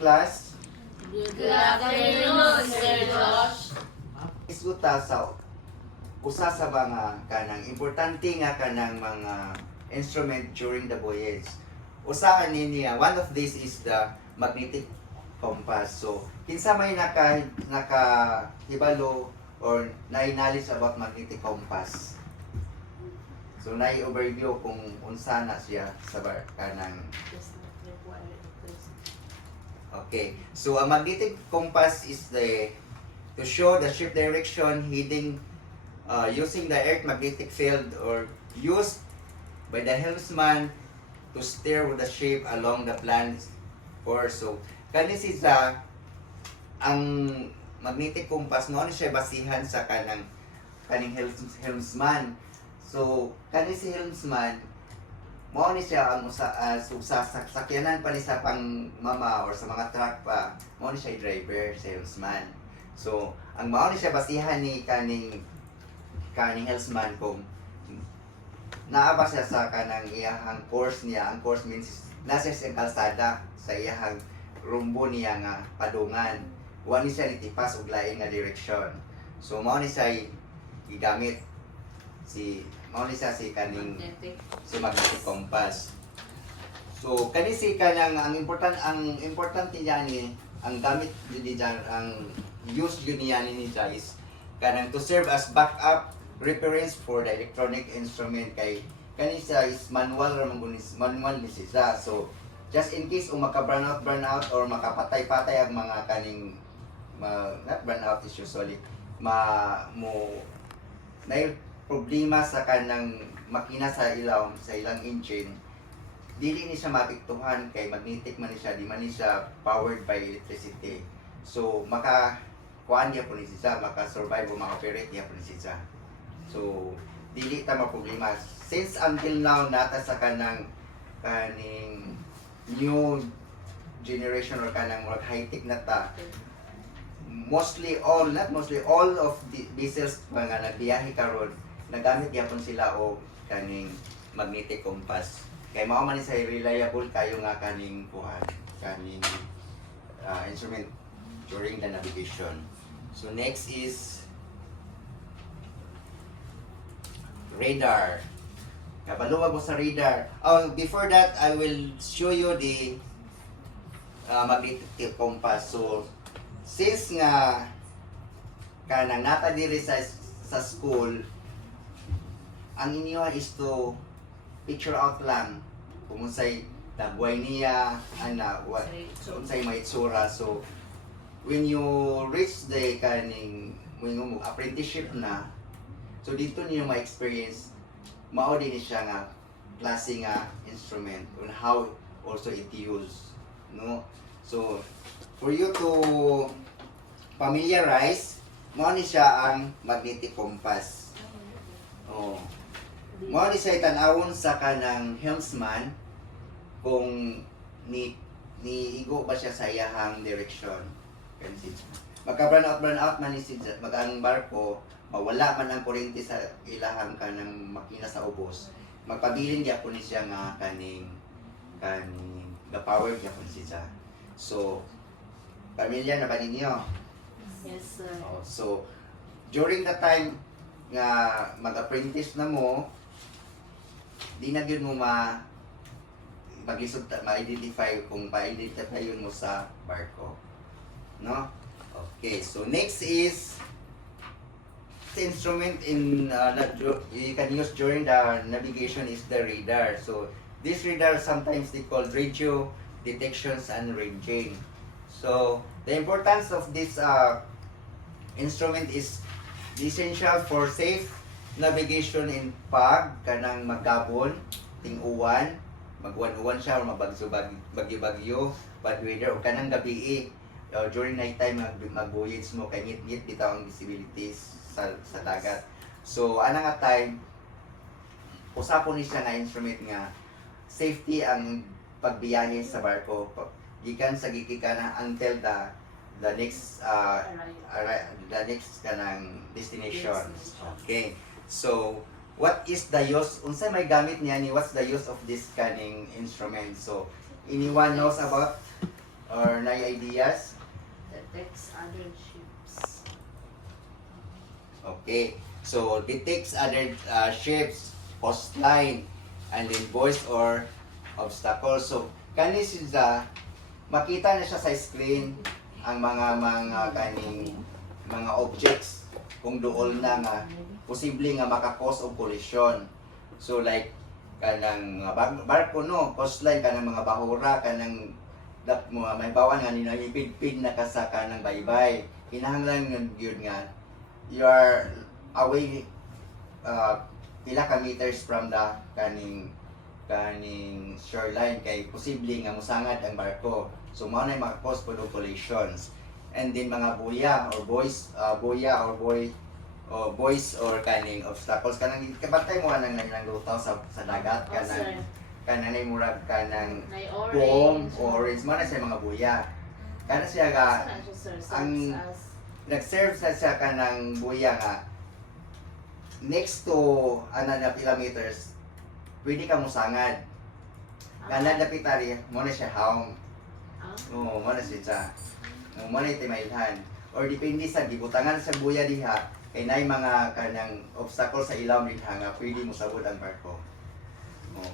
class. Good afternoon, Sir Josh. Isuta sa usa sa mga kanang importante nga kanang mga instrument during the voyage. Usa niya, one of these is the magnetic compass. So, kinsa may nakahibalo or knowledge about magnetic compass. So, nai-overview kung unsa na siya sa kanang. Okay. So, ang magnetic compass is to show the ship direction heading using the earth magnetic field or used by the helmsman to steer with the ship along the planned course. So, kani siya ang magnetic compass noon siya basihan sa kaning helmsman. So, kani si helmsman mao ni siya ang sa sakyanan pa ni sa pang mama or sa mga truck pa mao ni siya driver, salesman. So ang mao ni siya basihan ni kaning helmsman kung naaba siya sa kanang iyahang course niya. Ang course means nasa siya kalsada sa iyahang rumbo niya nga padungan, wa ni siya litipas og lain nga direksyon. So mao ni siya gigamit mao ni siya si magnetic compass. So kani si kanang ang importante niya ni ang gamit ni diyan ang use yun niya ni is kanang to serve as backup reference for the electronic instrument kay kani siya is manual ni siya. So just in case maka-burn out or makapatay-patay ang mga kaning not burn out is usually problema sa kanang makina sa ilang engine, dili ni siya mapiktuhan kay magnetic man ni siya, di man ni siya powered by electricity. So kuan niya po ni siya, maka-survive o maka-operate niya po ni siya. So dili ta problema since until now nata sa kaning new generation or kanang high-tech na ta. Not mostly all of the vessels mga nagbiyahe karon nagamit gyapon sila og kaning magnetic compass. Kay mao man sa reliable kayo nga kaning instrument during the navigation. So next is radar. Kabaluwa mo sa radar. Oh, before that I will show you the magnetic compass. So since nga kanang nata diri sa school, ang inyo is to picture out lang kung unsay dagway niya, unsay may itsura. So when you reach the when you apprenticeship na, so dito niyo ma-experience mao din siya nga klase nga instrument on how also it used, no? So for you to familiarize, mao ni siya ang magnetic compass. Oh. Mao ni siya tan-awon sa kanang helmsman kung ni igo ba siya sa iyahang direction. Magka-burn out man ni siya, ang barko mawala man ang kuryente sa ilahang kanang makina sa ubos. Magpabilin niya po ni siya nga kaning power niya po siya. So pamilya na ba ninyo? Yes, sir. So during the time nga mag-apprentice na mo, di na yun mo ma-identify kung pa-identify yun mo sa barko, no? Okay, so next is the instrument that you can use during the navigation is the radar. So this radar sometimes they call radio detections and ranging. So the importance of this instrument is essential for safe navigation in kanang maggabon, ting-uwan, magwan-uwan siya or bagyo-bagyo, bad weather o kanang gabi during night time mag-voyage mo kay ngit-ngit bitaw ang visibilities sa dagat. So ana nga time usapon ni siya nga instrument nga safety ang pagbiyahe sa barko gikan sa gikikana until the next kanang destination. Okay. So what is the use unsay may gamit niya ni what's the use of this kaning instrument? So anyone knows about Or nay ideas? Detects other ships. Okay. So, detects other ships, coastline, and then buoys or obstacles. So, kani siya, makita na siya sa screen ang mga kaning mga objects kung dool na nga posible nga maka-cause of collision. So like kanang mga barko no, coastline kanang mga bahura kanang may bawan nga ninahipid-pid na kasaka ng baybay. Kinahanglan yun nga you are away pila ka meters from the kaning shoreline kay posible nga musangad ang barko. So mao na maka-cause po ng collisions. And then mga buya or boys boys or kaning obstacles kanang kabantay mo nang lutaw sa dagat kanang nay murag kanang May foam orange. orange mo na siya mga buya. Kana siya ga Saan siya, sir? ang- Serves as- nag-serve sa siya kanang buya nga next to na kilometers pwede ka musangad. Kana dapitari mo na siya haong. Ah, Oo, mo na siya. Mo na timailhan. Or depende sa gibutangan sa buya diha kay nay mga kanang obstacle sa ilaw diha nga pwede mo sabot ang barko.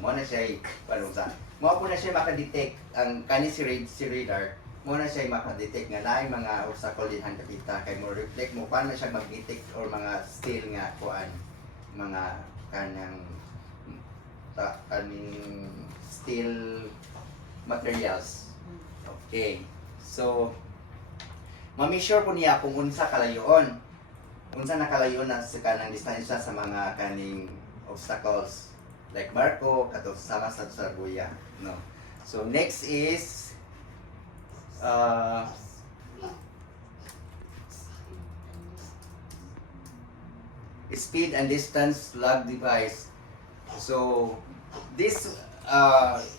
Mo na siya parang sa. Mo po na siya makadetect ang kani si radar. Mo na siya makadetect nga naay mga obstacle diha kapita kay mo reflect mo paano siya mag-detect or mga steel nga kuan mga kanang kaning steel materials. Okay. So, ma-measure po niya kung unsa kalayon. Unsa nakalayon na sa kanang distansya sa mga kaning obstacles. Like barko, kato sama sa buya. No. So, next is speed and distance log device. So, this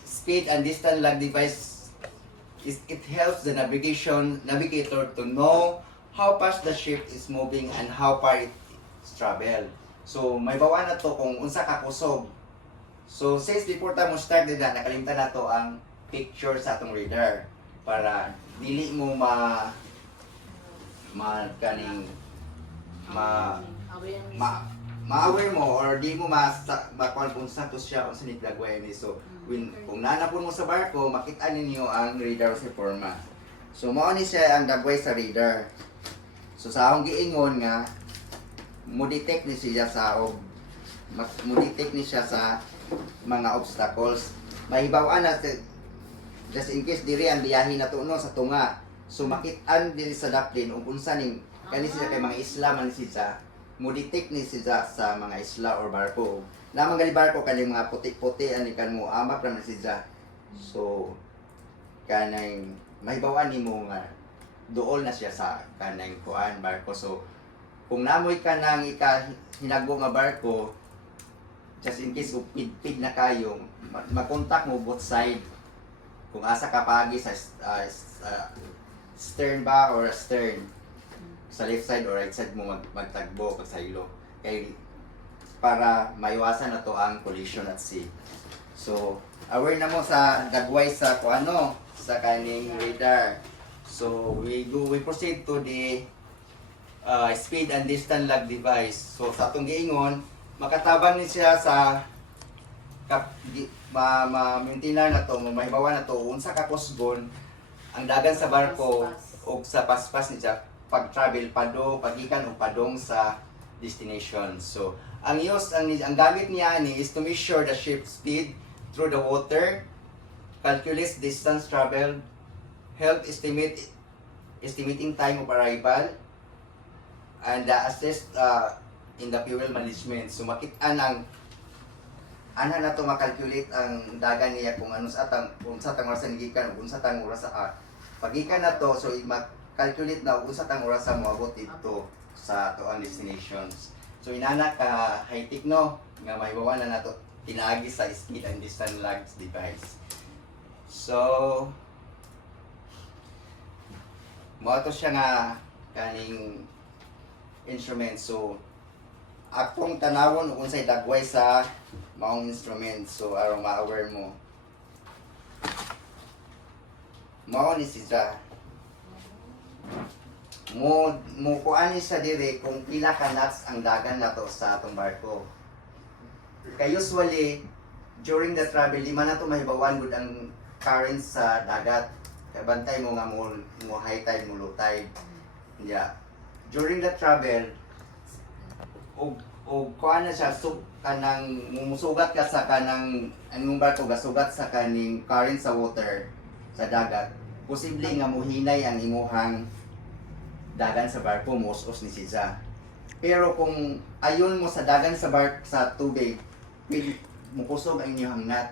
speed and distance log device it helps the navigator to know how fast the ship is moving and how far it is travel. So may bawa na to kung unsa ka kusog. So since before ta mo start dida nakalimtan na to ang picture sa atong radar para dili mo kaning ma-aware mo or di mo makuan kung saan to siya kung saan itlagway ni. So kung nanapon mo sa barko, makita ninyo ang radar sa forma. So mao ni siya ang dagway sa radar. So sa akong giingon nga mo-detect ni siya mo-detect ni siya sa mga obstacles. Mahibaw-an na just in case diri ang biyahe na to no sa tunga. So makit-an diri sa daplin ug unsa ning kani sila kay mga isla man siya mo-detect ni siya sa mga isla or barko. Namang gali barko kani mga puti-puti ani kan mo amap ra man siya. So kanang mahibaw-an nimo nga duol na siya sa kanang kuan barko. So kung namoy ka nang hinago nga barko, just in case upid-pid na kayo, mag-contact mo both side. Kung asa ka pagi sa stern ba or stern, sa left side or right side mo magtagbo pag sa ilo. Kay para maiwasan na to ang collision at sea. So, aware na mo sa dagway sa kuano sa kaning radar. So, we proceed to the speed and distance log device. So sa atong giingon, makatabang ni siya sa ma-maintain na to, mahibawan na to unsa ka kusgon ang dagan sa barko o sa paspas ni siya pag-travel pagikan o padong sa destination. So ang gamit niya ni is to measure the ship speed through the water, calculate distance traveled, help estimating time of arrival, and assist in the fuel management. So makit-an ang ana na to makalculate ang dagan niya kung ano sa tang oras gikan ug unsa tang oras sa pagikan na to. So makalculate na unsa tang oras sa moabot dito sa tuang destinations. So inana ka high-tech no nga mahibawan na nato tinaagi sa speed and distance log device. So mo to siya nga kaning instrument. So akong tanawon kung unsay dagway sa maong instrument. So aron ma-aware mo. mao ni siya. Mo kuan ni siya dire kung pila ka knots ang dagan nato sa atong barko. Kay usually during the travel di man nato mahibawan gud ang currents sa dagat. Kay bantay mo nga mo high tide mo low tide. Yeah. During the travel og kuan na siya kanang mumusugat ka sa kanang anong barko gasugat sa kaning current sa water sa dagat. Posible nga muhinay ang imuhang dagan sa barko, musos ni siya. Pero kung ayon mo sa dagan sa sa tubig, mukusog ang inyong nut.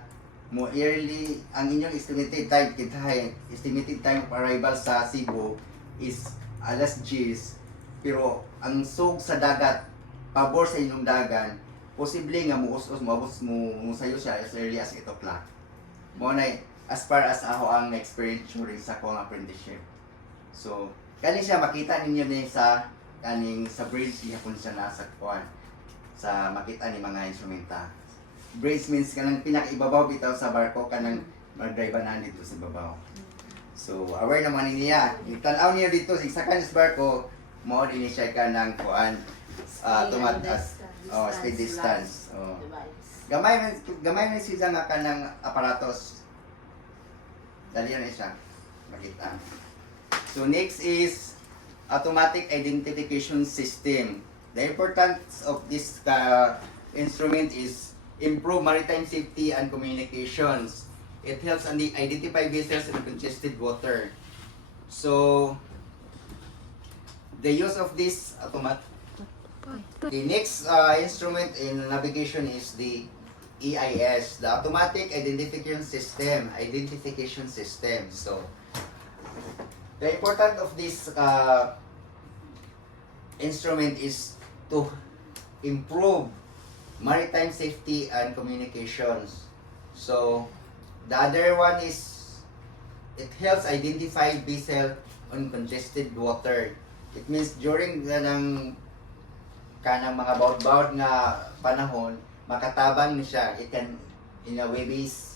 Mo early ang inyong estimated time of arrival sa Cebu is alas 10. Pero ang sug sa dagat pabor sa inyong dagan, posible nga muus-us moabot mo sayo siya as early as 8 o'clock. Mo na as far as ako ang experience during sa akong apprenticeship. So, kani siya makita ninyo ni sa kaning sa bridge niya kung siya nasa kuan sa makita ni mga instrumenta. Bridge means kanang pinakaibabaw bitaw sa barko kanang mag-drive na dito sa babaw. So, aware naman niya. Itanaw niya dito sa sakan sa barko, mo din siya kanang kuan speed distance. Oh. Gamay na siya nga kanang aparatos. Dali na siya makita. So next is automatic identification system. The importance of this instrument is improve maritime safety and communications. It helps identify vessels in congested water. So the use of this the next instrument in navigation is the EIS, the automatic identification system. So the importance of this instrument is to improve maritime safety and communications. So the other one is it helps identify vessel on congested water. It means during kanang mga baud-baud nga panahon, makatabang ni siya. It can in a way base